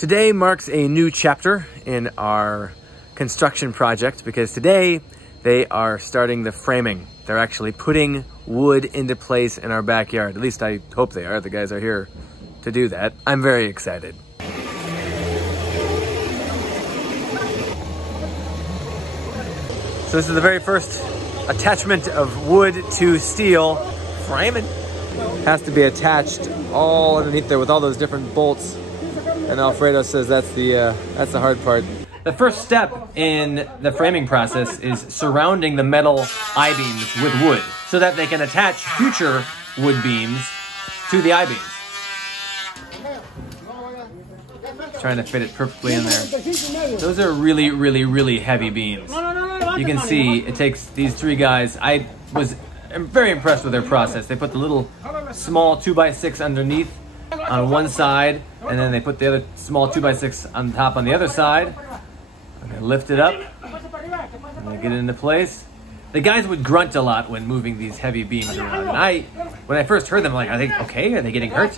Today marks a new chapter in our construction project because today they are starting the framing. They're actually putting wood into place in our backyard. At least I hope they are. The guys are here to do that. I'm very excited. So this is the very first attachment of wood to steel framing. Has to be attached all underneath there with all those different bolts. And Alfredo says that's the hard part. The first step in the framing process is surrounding the metal I-beams with wood so that they can attach future wood beams to the I-beams. Trying to fit it perfectly in there. Those are really, really, really heavy beams. You can see it takes these three guys. I'm very impressed with their process. They put the little small 2x6 underneath on one side, and then they put the other small 2x6 on top on the other side. And they lift it up, and they get it into place. The guys would grunt a lot when moving these heavy beams around. And when I first heard them, I'm like, are they getting hurt?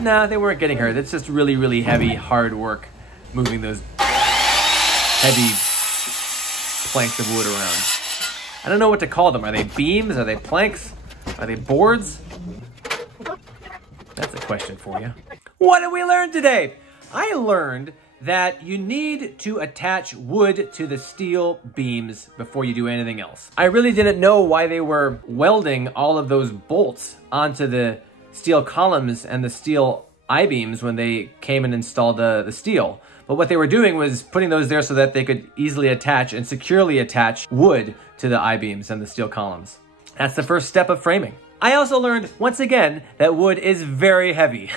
Nah, they weren't getting hurt. It's just really, really heavy, hard work moving those heavy planks of wood around. I don't know what to call them. Are they beams? Are they planks? Are they boards? That's a question for you. What did we learn today? I learned that you need to attach wood to the steel beams before you do anything else. I really didn't know why they were welding all of those bolts onto the steel columns and the steel I-beams when they came and installed the steel. But what they were doing was putting those there so that they could easily attach and securely attach wood to the I-beams and the steel columns. That's the first step of framing. I also learned, once again, that wood is very heavy.